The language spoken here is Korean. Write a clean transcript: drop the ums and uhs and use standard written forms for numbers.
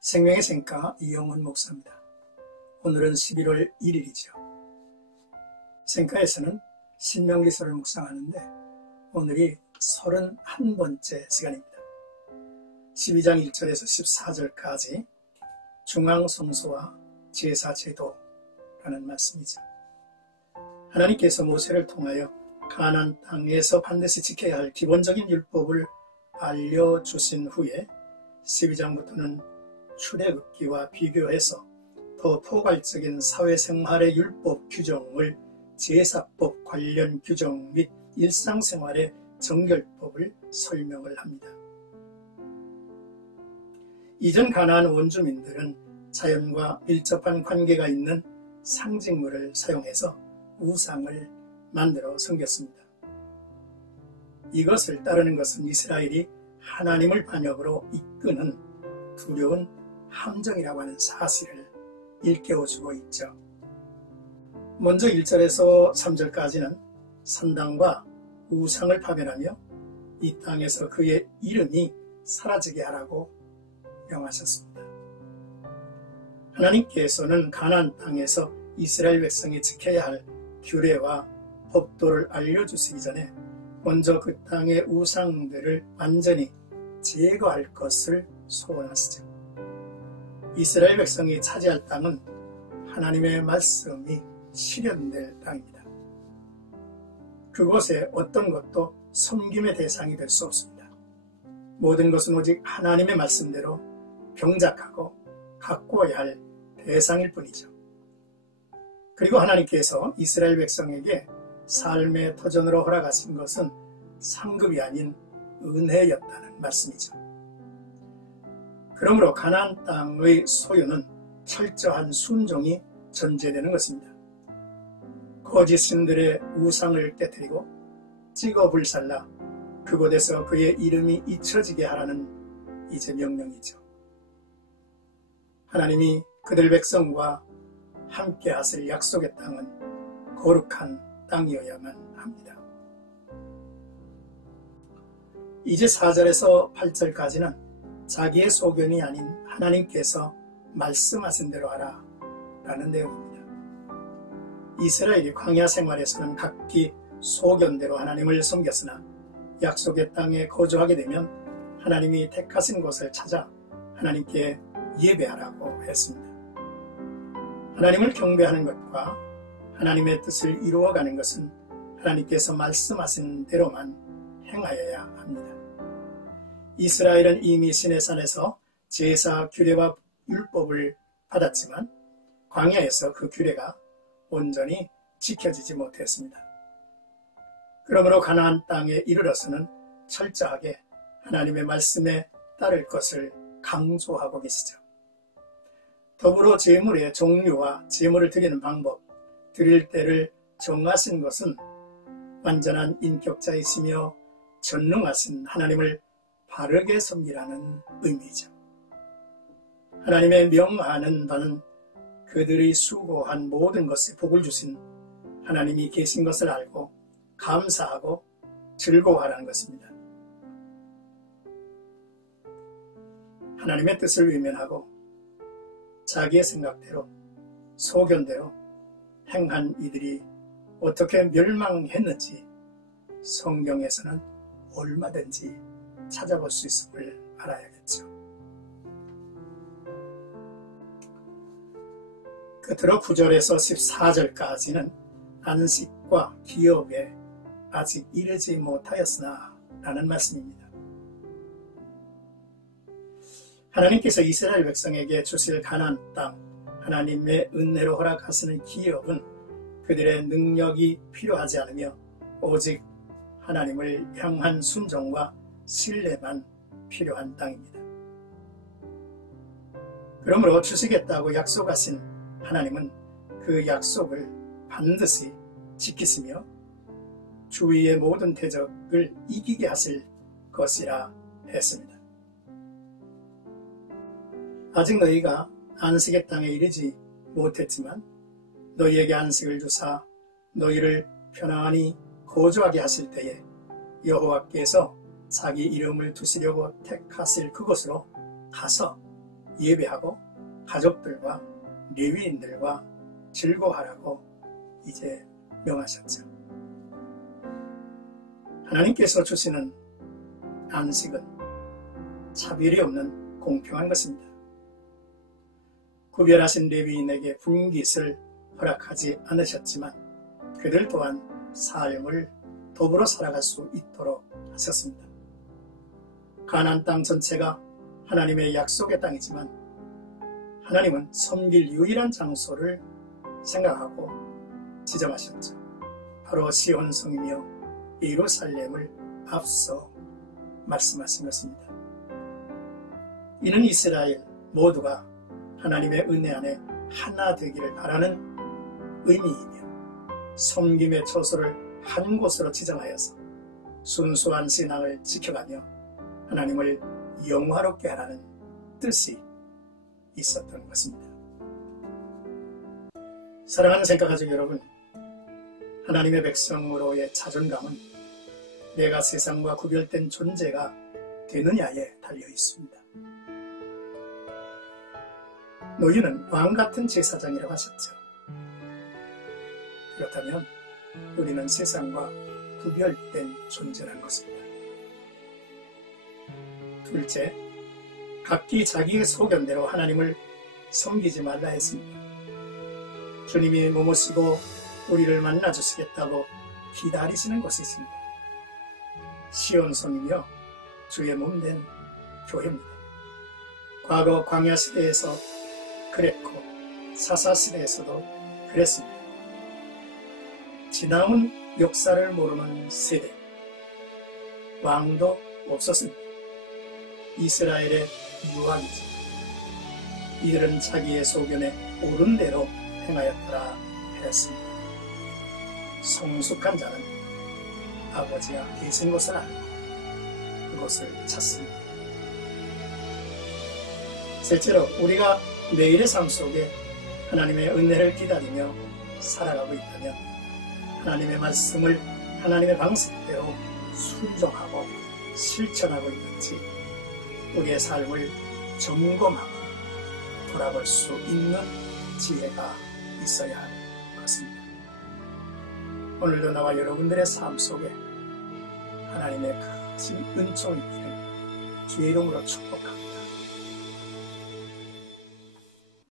생명의 샘가 이영훈 목사입니다. 오늘은 11월 1일이죠. 샘가에서는 신명기서를 묵상하는데 오늘이 31번째 시간입니다. 12장 1절에서 14절까지 중앙성소와 제사제도라는 말씀이죠. 하나님께서 모세를 통하여 가나안 땅에서 반드시 지켜야 할 기본적인 율법을 알려주신 후에 12장부터는 출애굽기와 비교해서 더 포괄적인 사회생활의 율법 규정을 제사법 관련 규정 및 일상생활의 정결법을 설명을 합니다. 이전 가나안 원주민들은 자연과 밀접한 관계가 있는 상징물을 사용해서 우상을 만들어 섬겼습니다. 이것을 따르는 것은 이스라엘이 하나님을 반역으로 이끄는 두려운 함정이라고 하는 사실을 일깨워주고 있죠. 먼저 1절에서 3절까지는 산당과 우상을 파멸하며 이 땅에서 그의 이름이 사라지게 하라고 명하셨습니다. 하나님께서는 가나안 땅에서 이스라엘 백성이 지켜야 할 규례와 법도를 알려주시기 전에 먼저 그 땅의 우상들을 완전히 제거할 것을 소원하시죠. 이스라엘 백성이 차지할 땅은 하나님의 말씀이 실현될 땅입니다. 그곳에 어떤 것도 섬김의 대상이 될 수 없습니다. 모든 것은 오직 하나님의 말씀대로 병작하고 가꾸어야 할 대상일 뿐이죠. 그리고 하나님께서 이스라엘 백성에게 삶의 터전으로 허락하신 것은 상급이 아닌 은혜였다는 말씀이죠. 그러므로 가나안 땅의 소유는 철저한 순종이 전제되는 것입니다. 거짓 신들의 우상을 깨뜨리고 찍어 불살라 그곳에서 그의 이름이 잊혀지게 하라는 이제 명령이죠. 하나님이 그들 백성과 함께 하실 약속의 땅은 거룩한 땅이어야만 합니다. 이제 4절에서 8절까지는 자기의 소견이 아닌 하나님께서 말씀하신 대로 하라 라는 내용입니다. 이스라엘이 광야 생활에서는 각기 소견대로 하나님을 섬겼으나 약속의 땅에 거주하게 되면 하나님이 택하신 곳을 찾아 하나님께 예배하라고 했습니다. 하나님을 경배하는 것과 하나님의 뜻을 이루어가는 것은 하나님께서 말씀하신 대로만 행하여야 합니다. 이스라엘은 이미 시내산에서 제사 규례와 율법을 받았지만 광야에서 그 규례가 온전히 지켜지지 못했습니다. 그러므로 가나안 땅에 이르러서는 철저하게 하나님의 말씀에 따를 것을 강조하고 계시죠. 더불어 제물의 종류와 제물을 드리는 방법, 드릴 때를 정하신 것은 완전한 인격자이시며 전능하신 하나님을 바르게 섬기라는 의미죠. 하나님의 명하는 바는 그들이 수고한 모든 것에 복을 주신 하나님이 계신 것을 알고 감사하고 즐거워하라는 것입니다. 하나님의 뜻을 외면하고 자기의 생각대로 소견대로 행한 이들이 어떻게 멸망했는지 성경에서는 얼마든지 찾아볼 수 있음을 알아야겠죠. 끝으로 9절에서 14절까지는 안식과 기업에 아직 이르지 못하였으나 라는 말씀입니다. 하나님께서 이스라엘 백성에게 주실 가나안 땅, 하나님의 은혜로 허락하시는 기업은 그들의 능력이 필요하지 않으며 오직 하나님을 향한 순종과 신뢰만 필요한 땅입니다. 그러므로 주시겠다고 약속하신 하나님은 그 약속을 반드시 지키시며 주위의 모든 대적을 이기게 하실 것이라 했습니다. 아직 너희가 안식의 땅에 이르지 못했지만 너희에게 안식을 주사 너희를 편안히 거주하게 하실 때에 여호와께서 자기 이름을 두시려고 택하실 그곳으로 가서 예배하고 가족들과 레위인들과 즐거워하라고 이제 명하셨죠. 하나님께서 주시는 안식은 차별이 없는 공평한 것입니다. 구별하신 레위인에게 분깃을 허락하지 않으셨지만 그들 또한 삶을 더불어 살아갈 수 있도록 하셨습니다. 가나안 땅 전체가 하나님의 약속의 땅이지만 하나님은 섬길 유일한 장소를 생각하고 지정하셨죠. 바로 시온성이며 예루살렘을 앞서 말씀하신 것입니다. 이는 이스라엘 모두가 하나님의 은혜 안에 하나 되기를 바라는 의미이며 섬김의 처소를 한 곳으로 지정하여서 순수한 신앙을 지켜가며 하나님을 영화롭게 하라는 뜻이 있었던 것입니다. 사랑하는 생각가족 여러분, 하나님의 백성으로의 자존감은 내가 세상과 구별된 존재가 되느냐에 달려 있습니다. 노유는 왕같은 제사장이라고 하셨죠. 그렇다면 우리는 세상과 구별된 존재라는 것입니다. 둘째, 각기 자기의 소견대로 하나님을 섬기지 말라 했습니다. 주님이 머무시고 우리를 만나주시겠다고 기다리시는 곳이 있습니다. 시온성이며 주의 몸된 교회입니다. 과거 광야 시대에서 그랬고 사사 시대에서도 그랬습니다. 지나온 역사를 모르는 세대, 왕도 없었습니다. 이스라엘의 유학이죠. 이들은 자기의 소견에 옳은 대로 행하였더라 하였습니다. 성숙한 자는 아버지가 계신 곳을 알고 그곳을 찾습니다. 셋째로, 우리가 매일의 삶 속에 하나님의 은혜를 기다리며 살아가고 있다면 하나님의 말씀을 하나님의 방식대로 순종하고 실천하고 있는지 우리의 삶을 점검하고 돌아볼 수 있는 지혜가 있어야 하는 것입니다. 오늘도 나와 여러분들의 삶 속에 하나님의 크신 은총이 있기를 주의 이름으로 축복합니다.